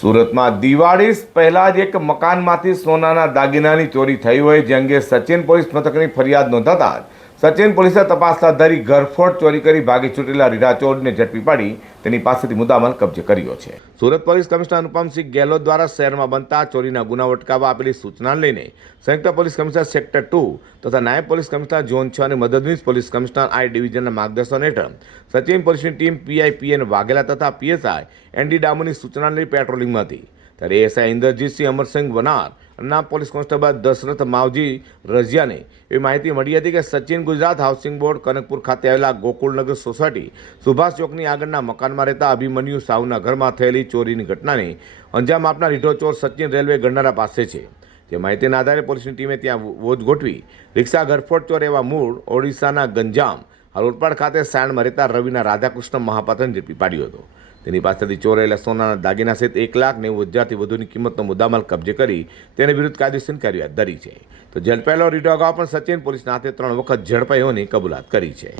સુરતમાં દિવાળી પહેલા જ એક મકાનમાંથી સોનાના દાગીનાની ચોરી થઈ હોય, જે અંગે સચિન પોલીસ મથકની ફરિયાદ નોંધાતા સચિન પોલીસે તપાસ હાથ ધરી ઘરફોડ ચોરી કરી ભાગી છૂટેલા રીરા ચોરને ઝડપી પાડી તેની પાસેથી મુદ્દામાલ કબજે કર્યો છે. સુરત પોલીસ કમિશનર અનુપમસિંહ ગેહલોત દ્વારા શહેરમાં બનતા ચોરીના ગુનાઓ અટકાવવા આપેલી સૂચના લઈને સંયુક્ત પોલીસ કમિશનર સેક્ટર ટુ તથા નાયબ પોલીસ કમિશનર ઝોન છ અને મદદનીશ પોલીસ કમિશનર આઈ ડિવિઝનના માર્ગદર્શન હેઠળ સચિન પોલીસની ટીમ પીઆઈ પીએન વાઘેલા તથા પીએસઆઈ એનડી ડામોની સૂચના લઈ પેટ્રોલિંગમાં હતી. ત્યારે એએસઆઈ ઇન્દ્રજીતસિંહ અમરસિંહ વનાર અને પોલીસ કોન્સ્ટેબલ દશરથ માવજી રઝિયાને એવી માહિતી મળી હતી કે સચિન ગુજરાત હાઉસિંગ બોર્ડ, કનકપુર ખાતે આવેલા ગોકુળનગર સોસાયટી સુભાષ ચોકની આગળના મકાનમાં રહેતા અભિમન્યુ સાહુના ઘરમાં થયેલી ચોરીની ઘટનાને અંજામ આપનાર રીઢો ચોર સચિન રેલવે ગણનારા પાસે છે. તે માહિતીના આધારે પોલીસની ટીમે ત્યાં વોચ ગોઠવી રિક્ષા ઘરફોડ ચોર એવા મૂળ ઓડિશાના ગંજામ હલોટપાડ ખાતે સાણ મરેતા રવિના રાધાકૃષ્ણ મહાપાત્રને ઝડપી પાડ્યો હતો. તેની પાસેથી ચોરાયેલા સોનાના દાગીના સહિત એક લાખ નેવું હજારથી વધુની કિંમતનો મુદ્દામાલ કબજે કરી તેને વિરુદ્ધ કાયદેસર કાર્યવાહી ધરી છે. તો ઝડપાયેલો રીટો અગાઉ પણ સચિન પોલીસના હાથે ત્રણ વખત ઝડપાઈ હોવાની કબૂલાત કરી છે.